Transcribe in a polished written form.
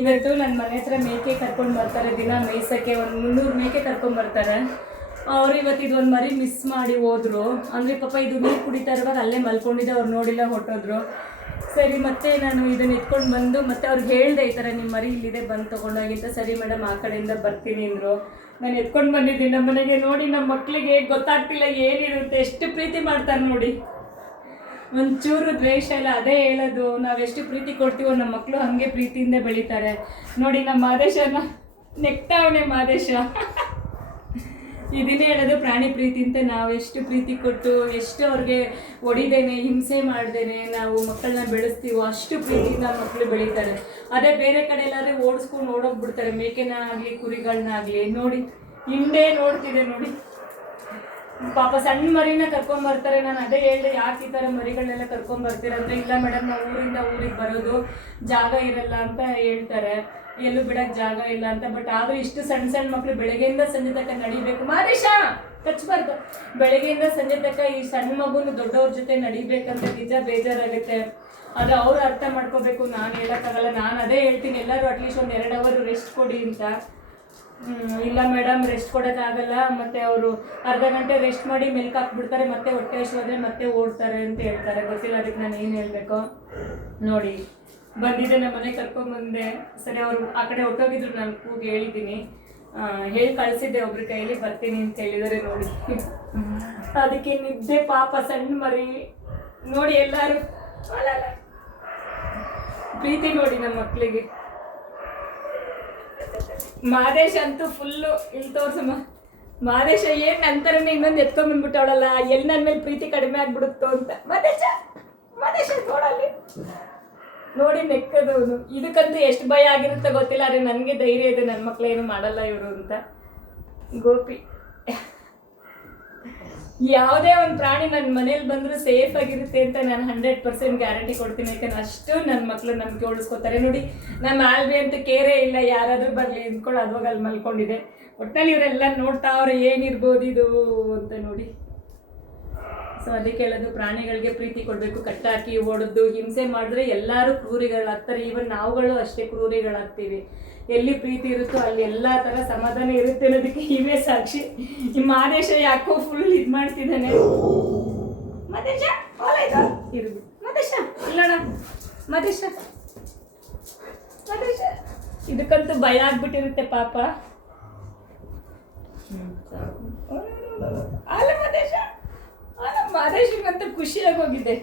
ಇವತ್ತು ನನ್ನ ಮನೆ ಹತ್ರ ಮೇಕೆ ಕರ್ಕೊಂಡು ಬರ್ತಾರೆ, ದಿನ ಮೇಯ್ಸೋಕ್ಕೆ ಒಂದು 300 ಮೇಕೆ ಕರ್ಕೊಂಡು ಬರ್ತಾರೆ. ಅವ್ರು ಇವತ್ತು ಇದೊಂದು ಮರಿ ಮಿಸ್ ಮಾಡಿ ಹೋದ್ರು. ಅಂದರೆ ಪಾಪ ಇದು ನೀರು ಕುಡಿತಾ ಇರುವಾಗ ಅಲ್ಲೇ ಮಲ್ಕೊಂಡಿದ್ದೆ, ಅವ್ರು ನೋಡಿಲ್ಲ, ಹೊಟ್ಟೋದ್ರು. ಸರಿ ಮತ್ತೆ ನಾನು ಇದನ್ನು ಎತ್ಕೊಂಡು ಬಂದು ಮತ್ತೆ ಅವ್ರಿಗೆ ಹೇಳಿದೆ, ಈ ಥರ ನಿಮ್ಮ ಮರಿ ಇಲ್ಲಿದೆ, ಬಂದು ತೊಗೊಂಡೋಗಿಂತ. ಸರಿ ಮೇಡಮ್, ಆ ಕಡೆಯಿಂದ ಬರ್ತೀನಿ ಅಂದರು. ನಾನು ಎತ್ಕೊಂಡು ಬಂದಿದ್ದೀನಿ ನಮ್ಮ ಮನೆಗೆ. ನೋಡಿ ನಮ್ಮ ಮಕ್ಕಳಿಗೆ ಗೊತ್ತಾಗ್ತಿಲ್ಲ ಏನಿರುತ್ತೆ, ಎಷ್ಟು ಪ್ರೀತಿ ಮಾಡ್ತಾರೆ ನೋಡಿ. ಒಂಚೂರು ದ್ವೇಷ ಇಲ್ಲ. ಅದೇ ಹೇಳೋದು, ನಾವೆಷ್ಟು ಪ್ರೀತಿ ಕೊಡ್ತೀವೋ ನಮ್ಮ ಮಕ್ಕಳು ಹಾಗೆ ಪ್ರೀತಿಯಿಂದ ಬೆಳೀತಾರೆ. ನೋಡಿ ನಮ್ಮ ಮಾದೇಶನ ನೆಕ್ತಾವಣೆ ಮಾದೇಶ. ಇದನ್ನೇ ಹೇಳೋದು, ಪ್ರಾಣಿ ಪ್ರೀತಿ ಅಂತ. ನಾವು ಎಷ್ಟು ಪ್ರೀತಿ ಕೊಟ್ಟು, ಎಷ್ಟು ಅವ್ರಿಗೆ ಹೊಡಿದೇನೆ, ಹಿಂಸೆ ಮಾಡ್ದೇನೆ ನಾವು ಮಕ್ಕಳನ್ನ ಬೆಳೆಸ್ತೀವೋ ಅಷ್ಟು ಪ್ರೀತಿಯಿಂದ ಮಕ್ಕಳು ಬೆಳೀತಾರೆ. ಅದೇ ಬೇರೆ ಕಡೆ ಎಲ್ಲಾದ್ರೆ ಓಡಿಸ್ಕೊಂಡು ಓಡೋಗ್ಬಿಡ್ತಾರೆ, ಮೇಕೆನ ಆಗಲಿ ಕುರಿಗಳನ್ನಾಗಲಿ. ನೋಡಿ ಹಿಂದೆ ನೋಡ್ತಿದೆ ನೋಡಿ, ಪಾಪ ಸಣ್ಣ ಮರಿನ ಕರ್ಕೊಂಬರ್ತಾರೆ. ನಾನು ಅದೇ ಹೇಳಿದೆ, ಯಾಕೆ ಈ ಥರ ಮರಿಗಳನ್ನೆಲ್ಲ ಕರ್ಕೊಂಬರ್ತೀರ ಅಂದರೆ, ಇಲ್ಲ ಮೇಡಮ್ ನಾವು ಊರಿಂದ ಊರಿಗೆ ಬರೋದು, ಜಾಗ ಇರಲ್ಲ ಅಂತ ಹೇಳ್ತಾರೆ, ಎಲ್ಲೂ ಬಿಡಕ್ಕೆ ಜಾಗ ಇಲ್ಲ ಅಂತ. ಬಟ್ ಆದರೂ ಇಷ್ಟು ಸಣ್ಣ ಸಣ್ಣ ಮಕ್ಕಳು ಬೆಳಗ್ಗೆಯಿಂದ ಸಂಜೆ ತನಕ ನಡಿಬೇಕು. ಮಾದೇಶ ಕಚ್ಬಾರ್ದು. ಬೆಳಗ್ಗೆಯಿಂದ ಸಂಜೆ ತನಕ ಈ ಸಣ್ಣ ಮಗುನು ದೊಡ್ಡವ್ರ ಜೊತೆ ನಡಿಬೇಕಂತ ನಿಜ ಬೇಜಾರಾಗುತ್ತೆ. ಆದರೆ ಅವರು ಅರ್ಥ ಮಾಡ್ಕೋಬೇಕು, ನಾನು ಹೇಳೋಕ್ಕಾಗಲ್ಲ. ನಾನು ಅದೇ ಹೇಳ್ತೀನಿ, ಎಲ್ಲರೂ ಅಟ್ಲೀಸ್ಟ್ ಒಂದು 2 ಅವರ್ ರೆಸ್ಟ್ ಕೊಡಿ ಅಂತ. ಇಲ್ಲ ಮೇಡಮ್ ರೆಸ್ಟ್ ಕೊಡೋಕ್ಕಾಗಲ್ಲ, ಮತ್ತು ಅವರು ಅರ್ಧ ಗಂಟೆ ರೆಸ್ಟ್ ಮಾಡಿ ಮೆಲ್ಕ್ ಹಾಕ್ಬಿಡ್ತಾರೆ, ಮತ್ತೆ ಹೊಟ್ಟೆ ಹಸಿವಾದ್ರೆ ಮತ್ತೆ ಓಡ್ತಾರೆ ಅಂತ ಹೇಳ್ತಾರೆ. ಗೊತ್ತಿಲ್ಲ ಅದಕ್ಕೆ ನಾನು ಏನು ಹೇಳಬೇಕು. ನೋಡಿ ಬಂದಿದ್ದೆ, ನಮ್ಮ ಮನೆ ಕರ್ಕೊಂಡ್ಬಂದೆ. ಸರಿ ಅವರು ಆ ಕಡೆ ಹೊಟ್ಟೋಗಿದ್ರು, ನಾನು ಕೂಗಿ ಹೇಳಿದ್ದೀನಿ, ಹೇಳಿ ಕಳಿಸಿದ್ದೆ ಒಬ್ರ ಕೈಯಲ್ಲಿ, ಬರ್ತೀನಿ ಅಂತ ಹೇಳಿದರೆ. ನೋಡಿ ಅದಕ್ಕೆ ನಿದ್ದೆ ಪಾಪ ಸಣ್ಣ ಮರಿ. ನೋಡಿ ಎಲ್ಲರೂ ಪ್ರೀತಿ ನೋಡಿ ನಮ್ಮ ಮಕ್ಕಳಿಗೆ. ಮಾದೇಶ ಅಂತೂ ಫುಲ್ಲು ಇಲ್ಲಿ ತೋರ್ಸಮ್ಮ. ಮಾದೇಶ ಏನು ನಂತರನೇ ಇನ್ನೊಂದು ಎತ್ಕೊಂಡ್ಬಂದ್ಬಿಟ್ಟವಳಲ್ಲ, ಎಲ್ಲಿ ನನ್ನ ಮೇಲೆ ಪ್ರೀತಿ ಕಡಿಮೆ ಆಗ್ಬಿಡುತ್ತೋ ಅಂತ. ಮಾದೇಶ ಮಾದೇಶ ನೋಡಲ್ಲಿ ನೋಡಿ ನೆಕ್ಕದವನು. ಇದಕ್ಕಂತೂ ಎಷ್ಟು ಭಯ ಆಗಿರುತ್ತೆ ಗೊತ್ತಿಲ್ಲ, ಆದರೆ ನನಗೆ ಧೈರ್ಯ ಇದೆ, ನನ್ನ ಮಕ್ಳು ಏನು ಮಾಡಲ್ಲ ಇವರು ಅಂತ. ಗೋಪಿ ಯಾವುದೇ ಒಂದು ಪ್ರಾಣಿ ನನ್ನ ಮನೇಲಿ ಬಂದರೂ ಸೇಫ್ ಆಗಿರುತ್ತೆ ಅಂತ ನಾನು 100% ಗ್ಯಾರಂಟಿ ಕೊಡ್ತೀನಿ. ಯಾಕಂದ್ರೆ ಅಷ್ಟು ನನ್ನ ಮಕ್ಕಳು ನಮ್ಗೆ ಉಳಿಸ್ಕೊತಾರೆ. ನೋಡಿ ನಮ್ಮ ಆಲ್ಬಿ ಅಂತೂ ಕೇರೇ ಇಲ್ಲ, ಯಾರಾದರೂ ಬರಲಿ ಅಂದ್ಕೊಂಡು ಅದ್ವಾಗ ಅಲ್ಲಿ ಮಲ್ಕೊಂಡಿದೆ. ಒಟ್ಟಲ್ಲಿ ಇವರೆಲ್ಲ ನೋಡ್ತಾ ಅವ್ರೆ ಏನಿರ್ಬೋದು ಇದು ಅಂತ ನೋಡಿ. ಸೊ ಅದಕ್ಕೆ ಹೇಳೋದು, ಪ್ರಾಣಿಗಳಿಗೆ ಪ್ರೀತಿ ಕೊಡಬೇಕು. ಕಟ್ಟಾಕಿ ಹೊಡೆದು ಹಿಂಸೆ ಮಾಡಿದ್ರೆ ಎಲ್ಲರೂ ಕ್ರೂರಿಗಳಾಗ್ತಾರೆ. ಈವನ್ ನಾವುಗಳು ಅಷ್ಟೇ ಕ್ರೂರಿಗಳಾಗ್ತೀವಿ. ಎಲ್ಲಿ ಪ್ರೀತಿ ಇರುತ್ತೋ ಅಲ್ಲಿ ಎಲ್ಲ ಥರ ಸಮಾಧಾನ ಇರುತ್ತೆ ಅನ್ನೋದಕ್ಕೆ ಇವೇ ಸಾಕ್ಷಿ. ಈ ಮಾದೇಶ ಯಾಕೋ ಫುಲ್ ಇದು ಮಾಡ್ತಿದ್ದಾನೆ. ಮಾದೇಶ ಇರ್ಬಿಟ್ಟು ಮಾದೇಶ ಇಲ್ಲಣ್ಣ, ಮಾದೇಶ ಮಾದೇಶ ಇದಕ್ಕಂತೂ ಭಯ ಆಗ್ಬಿಟ್ಟಿರುತ್ತೆ ಪಾಪ. ಅಲ್ಲ ಮಾದೇಶ, ಮಾದೇಶಿಗಂತೂ ಖುಷಿಯಾಗಿ ಹೋಗಿದೆ.